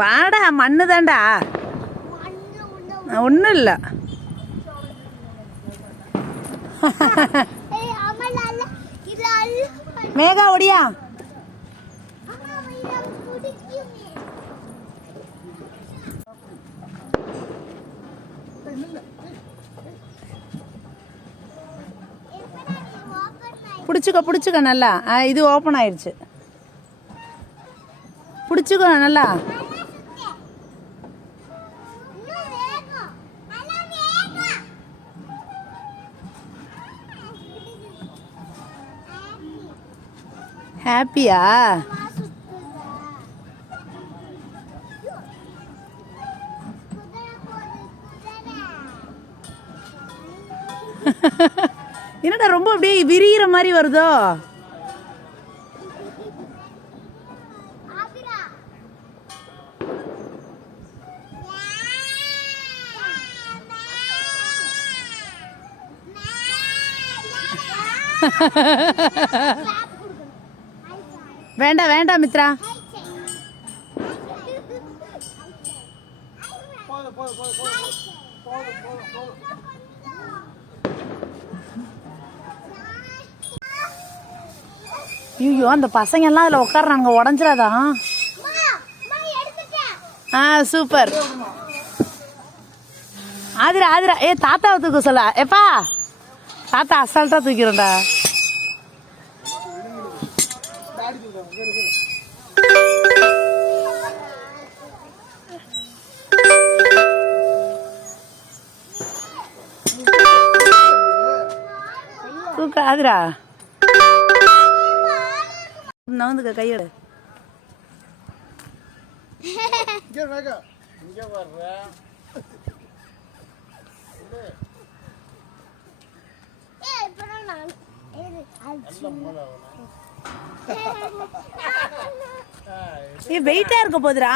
வாடா மண்ணு தான்டா ஒன்றும் இல்லை மேகா ஒடியா பிடிச்சிக்க நல்லா இது ஓப்பன் ஆயிடுச்சு பிடிச்சிக்கோ நல்லா ஹாப்பியா என்னடா ரொம்ப அப்படியே விரிகிற மாதிரி வருதோ வேண்டாம் வேண்டாம் மித்ரா ஐயோ அந்த பசங்க எல்லாம் அதில் உட்காடுறாங்க உடஞ்சிடாதா சூப்பர் ஆதிரா ஆதிரா தாத்தாவை தூக்க சொல்ல எப்பா தாத்தா அசால்ட்டா தூக்கிறோம்டா தூக்க ஆதிரா நவுந்துக்க கையோட வெயிட்டா இருக்க போதுரா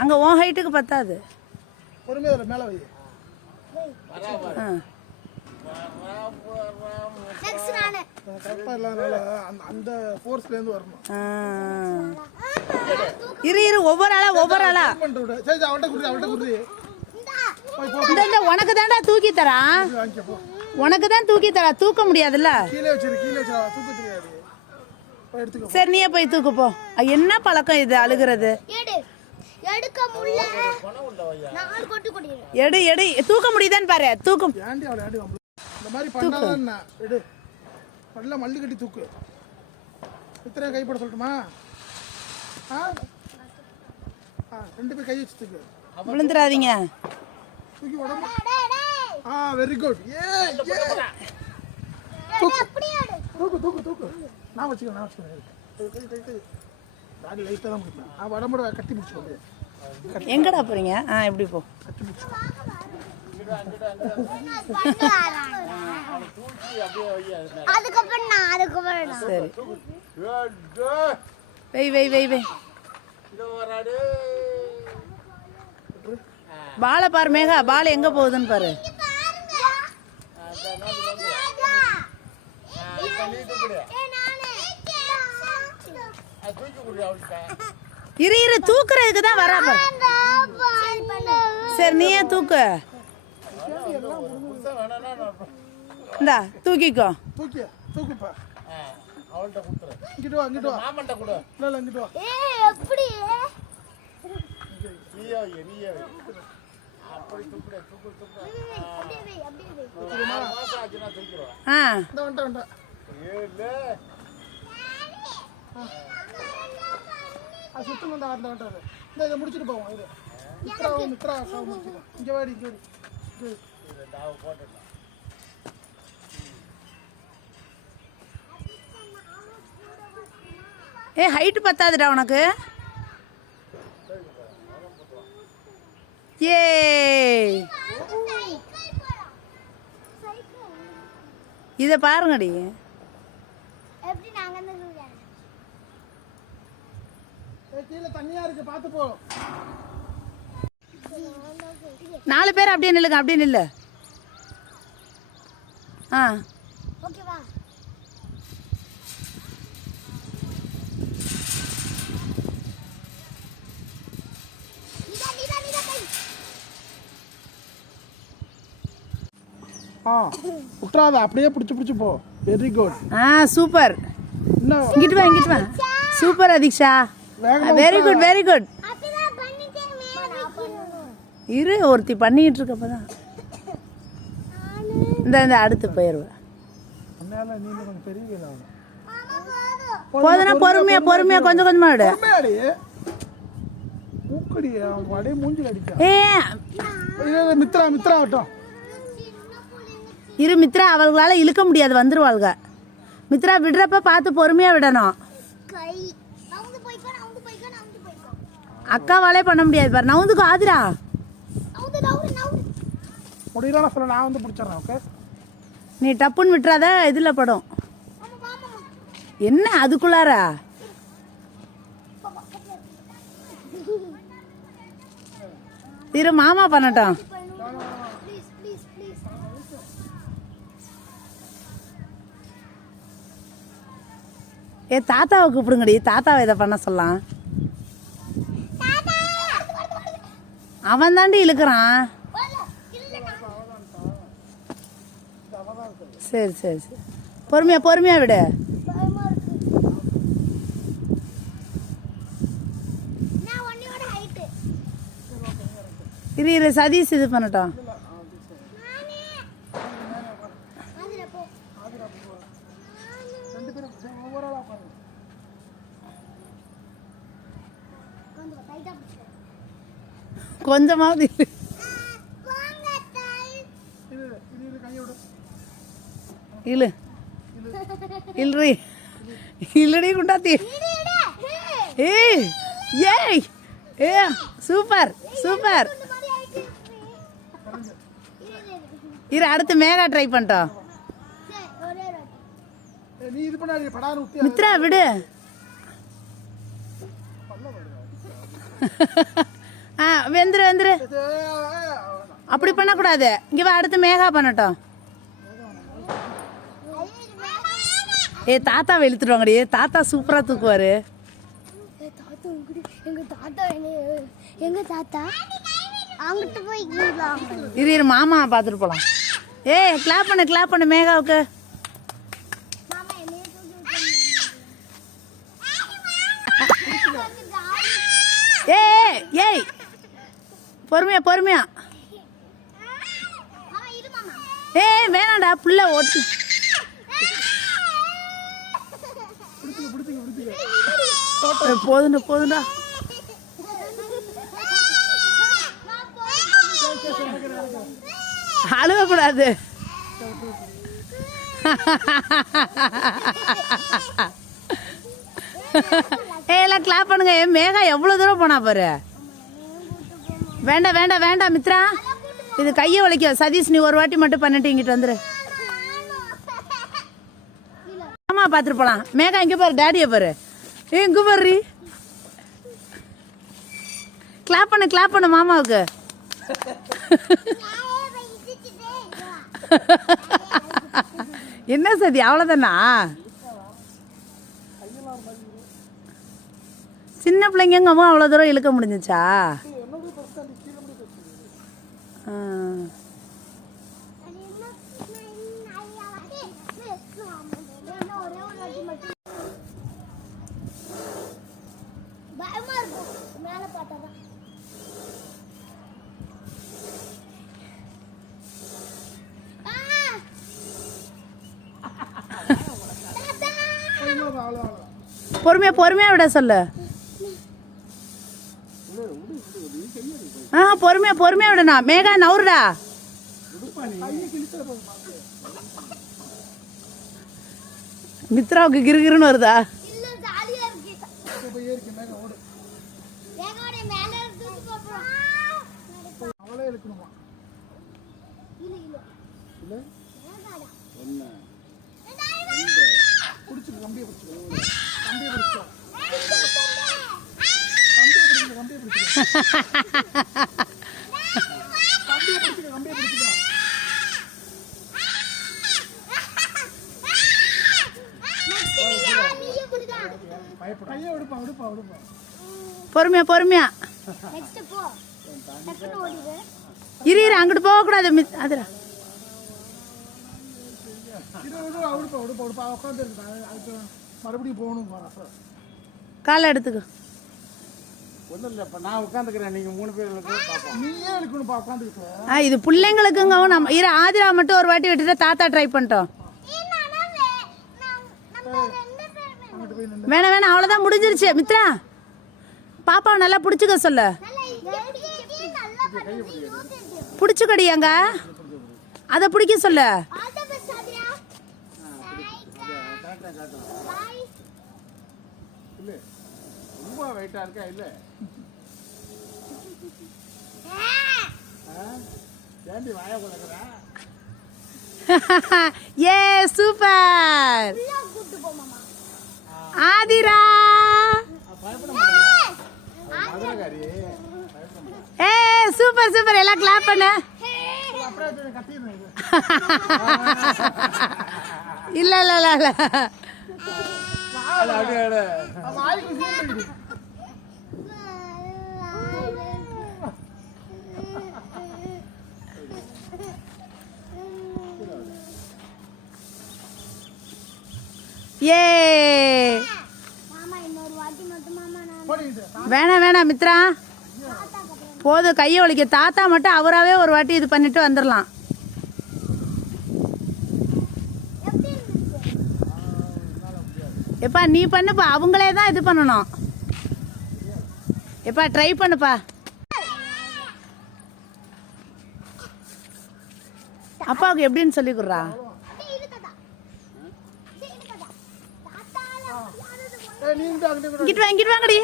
அங்க உன் ஹைட்டுக்கு பத்தாது இரு இரு ஒவ்வொரு ஆளா உனக்கு தான்டா தூக்கி தரா உனக்கு தான் தூக்கி தரா தூக்க முடியாதுல்ல சரி நீயே போய் தூக்கு போ என்ன பழக்கம் இது அழுகிறது எடு எடு தூக்க முடியுதான்னு பாரு தூக்கும் நல்லா மல்லி கட்டி தூக்கு இத்தனை கைப்பட சொல்லட்டுமா ரெண்டு பேர் கை வச்சு தூக்கு விழுந்துடாதீங்க தூக்கி உடம்பு வெரி குட் தூக்கு தூக்கு தூக்கு நான் வச்சுக்கிறேன் தாடி லைட்டாக தான் முடிப்பேன் உடம்போட கட்டி முடிச்சுக்கோ எங்கடா போறீங்க எப்படி போ கட்டி முடிச்சு பாலை பாரு மேகா பால் எங்க போகுதுன்னு பாரு இரு இரு தூக்குறதுக்கு தான் வரா பாரு சரி நீயே தூக்கு இந்தா தூக்கிக்கோ தூக்கி தூக்குப்பா அவள்கிட்ட கொடுத்துரு இங்கிட்டு வா இங்கிட்டு வா மாமன்ட்ட கொடு இல்ல இங்கிட்டு வா எப்படி நீயே அப்படி தூக்குடே தூக்கு அப்படியே மாசம் ஆச்சுனா தூக்கிடுவா இந்த வண்ட ஏல சுத்தம் வந்தா அந்த வண்டாரு இத முடிச்சிட்டு போவோம் இது மித்ரா சாவு முடிச்சிடு இங்க வாடி இங்க தாவ போட்டுடலாம் ஹைட் பத்தாதுடா உனக்கு ஏ இத பாருங்கடி எப்படி நாங்க வந்து கீழ தண்ணியா இருக்கு பாத்து போ 4 பேர் அப்படியே நில்லுங்க அப்படியே நில்லு ஓகேவா ஆ விட்டுறாத, அப்படியே பிடிச்சி போ. Very good. சூப்பர். இன்னும் இங்கிட்டு வா இங்கிட்டு வா. சூப்பர் அதிக்ஷா. வேகமா வெரி குட் வெரி குட். அப்படிதான் பண்ணிட்டேன் இரு, ஒருத்தி பண்ணிட்டு இருக்கப்பதான். இந்த அடுத்து போயிருவேன். அண்ணால நீ கொஞ்சம் பெரிய வேலை ஆகும். போதுனா பொறுமையா பொறுமையா கொஞ்சம் கொஞ்சமா விடு. உண்மையாடி மூக்கடி அவன் அப்படியே மூஞ்சில் அடிக்கா. மித்ரா மித்ரா ஆகட்டும். இரு மித்ரா, அவர்களால இழுக்க முடியாது, வந்துருவாள்க. மித்ரா விடுறப்ப பார்த்து பொறுமையா விடணும். கை நவுந்து போய்க்கோ நவுந்து போய்க்கோ நவுந்து போய்க்கோ. அக்காவாலே பண்ண முடியாது பாரு. நவுந்துக்கு ஆதிரா. நவுந்து நவுந்து நவுந்து. முடியலன்னா சொல்ல, நான் வந்து பிடிச்சிடுறேன். ஓகே, நீ டப்புன்னு விட்டுறாத, இதுல படும். ஆமா ஆமா. என்ன அதுக்குள்ளாரா? இரு மாமா பண்ணட்டும். Please please please. தாத்தாவை கூப்பிடுங்கடி, தாத்தாவை இதை பண்ண சொல்லலாம். அவன் தாண்டி இழுக்கிறான். சரி சரி சரி, பொறுமையா பொறுமையா விடு. பயமா இருக்கு. நான் ஒன்னியோட ஹைட். இரு இரு, சதீஷ் இது பண்ணட்டும். நானே அதுல போ. ரெண்டு பேரும் ஓவராலாக பாருங்க. கொஞ்சம் டைட்டா பிடிச்சுக்கோ. கொஞ்சமாவது இரு. வாங்க தாய். இது இது இது கையை விடு. இழு இல்றி இல்லடி குண்டாத்தி. ஏய் ஏய் ஏ சூப்பர் சூப்பர். இந்த மாதிரி ஹைட். இரு, அடுத்து மேகா ட்ரை பண்ணிட்டோம். சரி ஒரே ஒரு. நீ இது பண்ணாடி, படாரு ஊத்தி. மித்ரா விடு. வெந்துரு வெந்துரு. அப்படி பண்ணக்கூடாது. இங்க வா, அடுத்து மேகா பண்ணட்டும். தாத்தா வெளுத்துருவாங்கடி. தாத்தா சூப்பரா தூக்குவாரு. தாத்தா உங்கடி எங்க தாத்தா எங்க தாத்தா அங்கிட்டு போய்க்கலாம். இரு இரு, மாமா பார்த்துட்டு போலாம். கிளாப் பண்ணு மேகாவுக்கு. மாமா என்னைய ஏய் ஏய், பொறுமையா பொறுமையா. மாமா இரு மாமா. வேணாண்டா, புள்ள ஓட்டு. போதுண்டா போதுண்டா. அழுகக்கூடாது. எல்லாம் கிளாப் பண்ணுங்க. மேகா எவ்வளவு தூரம் போனா பாரு. வேண்டாம் வேண்டாம் வேண்டாம் மித்ரா, இது கையை வலிக்கும். சதீஷ் நீ ஒரு வாட்டி மட்டும் பண்ணிட்டு இங்கிட்டு வந்துரு. மாமா பார்த்துட்டு போலாம். மேகா இங்க பாரு, டேடியை பாரு. இங்க பாரு. கிளாப் பண்ணு மாமாவுக்கு. என்ன சதி, அவ்வளவுதானா? சின்ன பிள்ளைங்க அவ்வளவு தூரம் இழுக்க முடிஞ்சுச்சா? பயமா இருக்கும் மேல பார்த்தாதான். பொறுமையா பொறுமையா விட சொல்லு. பொறுமையா பொறுமையா விடணும். மேகா நவுருடா. மித்ராவுக்கு கிருகிருன்னு வருதா? இல்ல ஜாலியா இருக்கு. வேகோட மேல தூக்கி போறோம். அவளே இழுக்கணுமா? இல்ல இல்ல இல்ல வேகாடா. என்ன குடிச்சு கம்பியை பிடிச்சு கம்பியை பிடிச்சோம். கம்பியை பிடிச்சு கையை விடுப்பா விடுப்பா விடுப்பா. பொறுமையா பொறுமையா. நெக்ஸ்ட் போ. டக்குனு ஓடிடு. இரு இரு, அங்கிட்டு போக கூடாது. அதுரா விடுப்பா உட்காந்து இருக்கா அதுக்கு மறுபடியும் போகணும் சார். காலை எடுத்துக்க. ஒன்றும் இல்லை, இப்போ நான் உட்காந்துக்கிறேன், நீங்கள் 3 பேர் பார்ப்போம். நீயே இருக்கணும்ப்பா உட்காந்துக்கிட்டு. இது பிள்ளைங்களுக்குங்க. நம்ம இரு ஆதிரா மட்டும் ஒரு வாட்டி விட்டுட்டு தாத்தா ட்ரை பண்ணிட்டோம். வேணாம் வேணாம், அவ்வளோதான் முடிஞ்சிருச்சு. மித்ரா பாப்பாவை நல்லா பிடிச்சிக்க சொல்லு. பிடிச்சிக்கடியாங்க, அதை பிடிக்க சொல்லு. இல்லை ரொம்ப வெயிட்டாக இருக்கா? இல்லை ஏண்டி வாய கொடுக்குறா? ஏ சூப்பர் ஆதிரா. மதுரகாரி ஏ சூப்பர் சூப்பர், எல்லாம் கிளாப் பண்ணு. இல்ல இல்ல இல்ல இல்ல, ஏ வேணாம் வேணாம் மித்ரா, போதும் கையை ஒழிக்க. தாத்தா மட்டும் அவராகவே ஒரு வாட்டி இது பண்ணிட்டு வந்துடலாம். எப்பா நீ பண்ணுப்பா, அவங்களே தான் இது பண்ணணும். எப்பா ட்ரை பண்ணுப்பா. அப்பாவுக்கு எப்படின்னு சொல்லி கொடுறா. இங்கிட்டு வாங்கடி.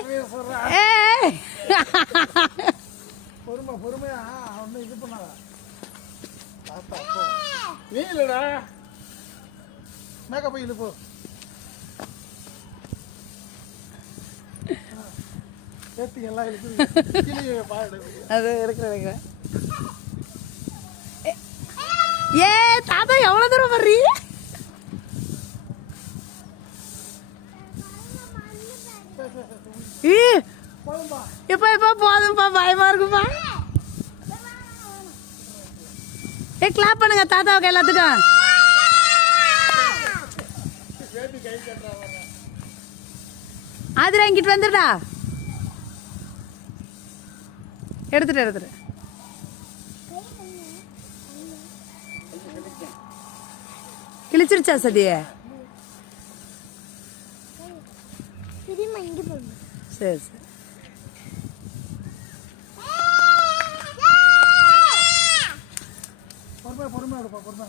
ஏ பொறுமையா ஒன்றும் இது பண்ணாத. நீ இல்லைடா மேக்கப் இது போ. சேர்த்துக்கு எல்லாம் இருக்குது. அது இருக்கிற ஏ தாத்தா எவ்வளவு தூரம் வர்றீ? எப்பா எப்பா போதும்பா, பயமா இருக்குப்பா. ஏ கிளாப் பண்ணுங்க தாத்தாவுக்கு எல்லாத்துக்கும். ஆதிரா இங்கிட்டு வந்துடா. எடுத்துட்டு கிழிச்சிருச்சா சதிய? சரி சரி. பொறுமையா இருப்பா, பொறுமையா.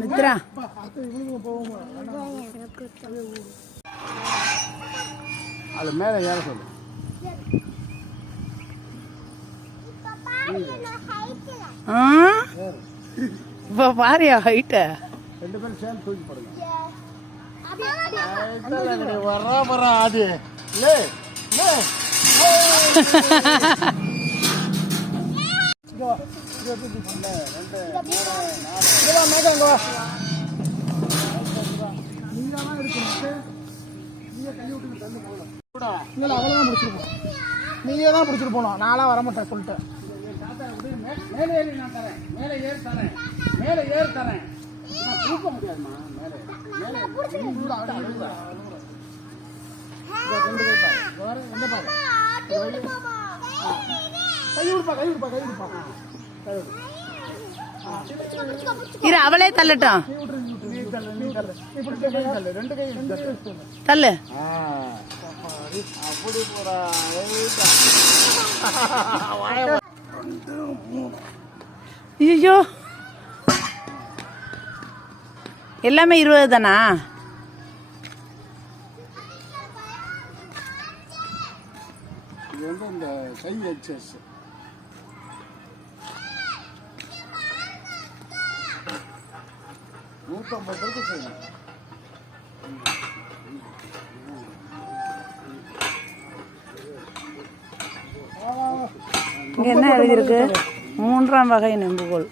மித்ரா அது மேலே ஏற சொல்லு. இப்போ பாரியா ஹைட்ட 2 பேரும் சேர்ந்து தூக்கி போடுங்க. வரா அது லே லே. அவ்வளோதான் பிடிச்சிருப்போம். நீயே தான் பிடிச்சிட்டு போனோம், நான்லாம் வரமாட்டேன் சொல்லிட்டேன். மேலே ஏறி நான் தரேன், மேலே ஏறி தரேன், மேலே ஏறி தரேன். நான் தூக்க முடியாதுமா மேலே. மேலே கை விடுப்பா. இரு அவளே தள்ளட்டும். தள்ளு. அப்படி போறா. ஐயோ எல்லாமே 20 தானா? இது வந்து இந்த கை எக்ஸஸ். $150 செய்யணும். இங்க என்ன எழுதியிருக்கு? 3ஆம் வகை நெம்புகோல்.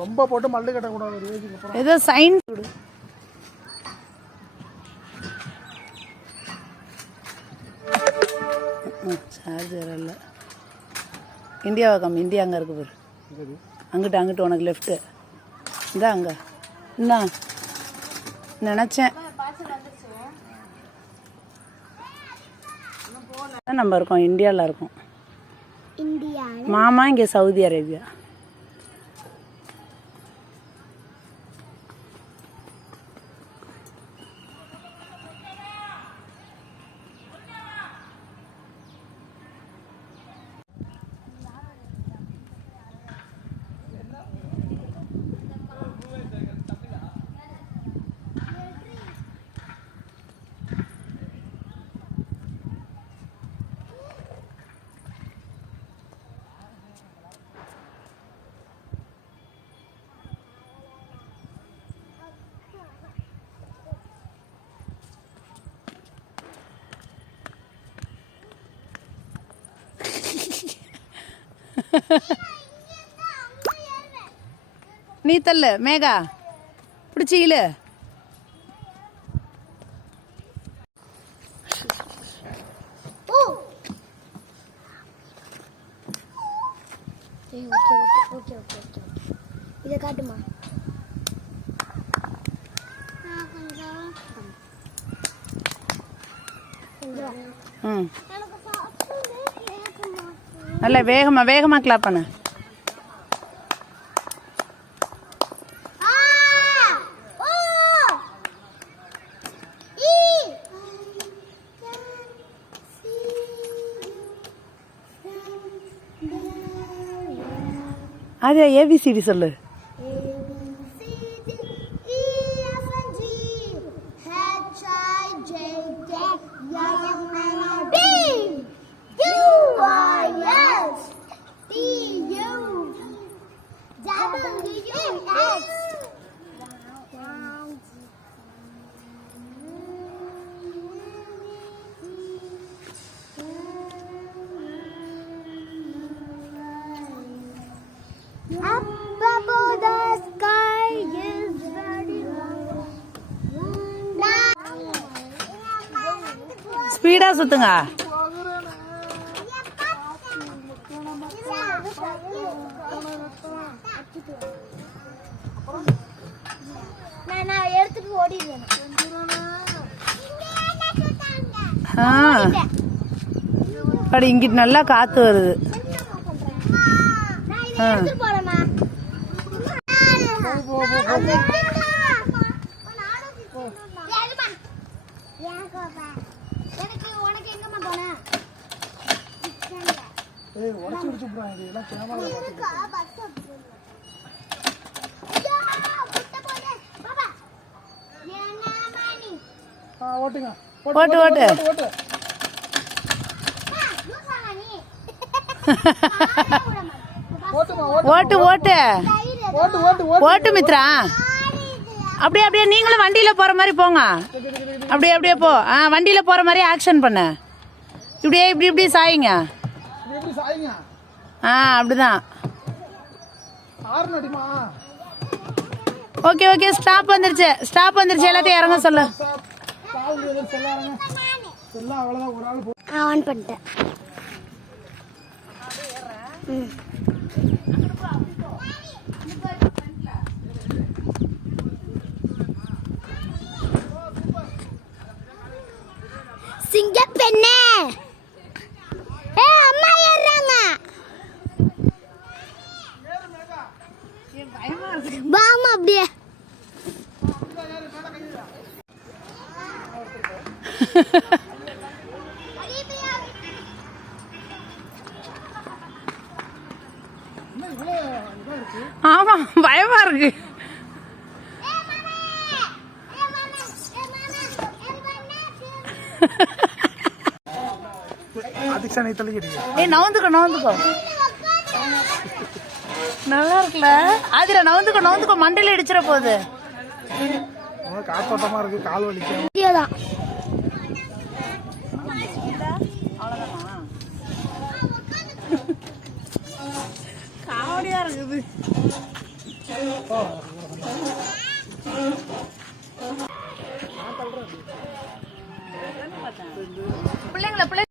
ரொம்ப போட்டு மல்லு கட்டக்கூடாது ஒரு ஏஜுக்கு அப்புறம். ஏதோ சைன் சார்ஜர் இல்லை. இந்தியாவை கம் இந்தியா அங்கே இருக்கு பாரு. அங்கிட்டு உனக்கு லெஃப்ட்டு இந்த அங்கே என்ன நினச்சேன். நம்ம இருக்கோம் இந்தியாவில் இருக்கோம். இந்தியா மாமா இங்கே சவுதி அரேபியா. நீ தள்ளு மேகா பிடிச்சி இழு. ஓகே இதை காட்டுமா. ம் நல்ல வேகமாக கிளாப் பண்ணு. அது ஏபிசிடி சொல்லு. ஸ்பீடா சுத்துங்க. நான் எடுத்துட்டு ஓடிடுவேன். அப்படி இங்கிட்டு நல்லா காத்து வருது. ஓட்டுங்க ஓட்டு ஓட்டு ஓட்டு. ஓட்டு ஓட்டு ஓட்டு மித்ரா. அப்படியே அப்படியே நீங்களும் வண்டியில போற மாதிரி போங்க. அப்படியே அப்படியே போ. வண்டியில போற மாதிரி ஆக்ஷன் பண்ணு. இப்படியே இப்படி இப்படி சாயிங்க. அப்படிதான். ஓகே ஓகே ஸ்டாப் வந்துருச்சு. எல்லாத்தையும் இறங்க சொல்லு. ஆன் பண்ணிட்டேன். சிங்கப்பெண்ணே அம்மா ஏறுறாங்க. வாமா அப்படியே. ஆமா பயமா இருக்கு. நவுந்துக்கோ நல்லா இருக்குல்ல. ஆதிரா நவுந்துக்கோ மண்டையில இடிச்சிட போகுது. காத்தோட்டமா இருக்கு, கால் வலிக்கும். காவடியா இருக்குது. பிள்ளைங்களை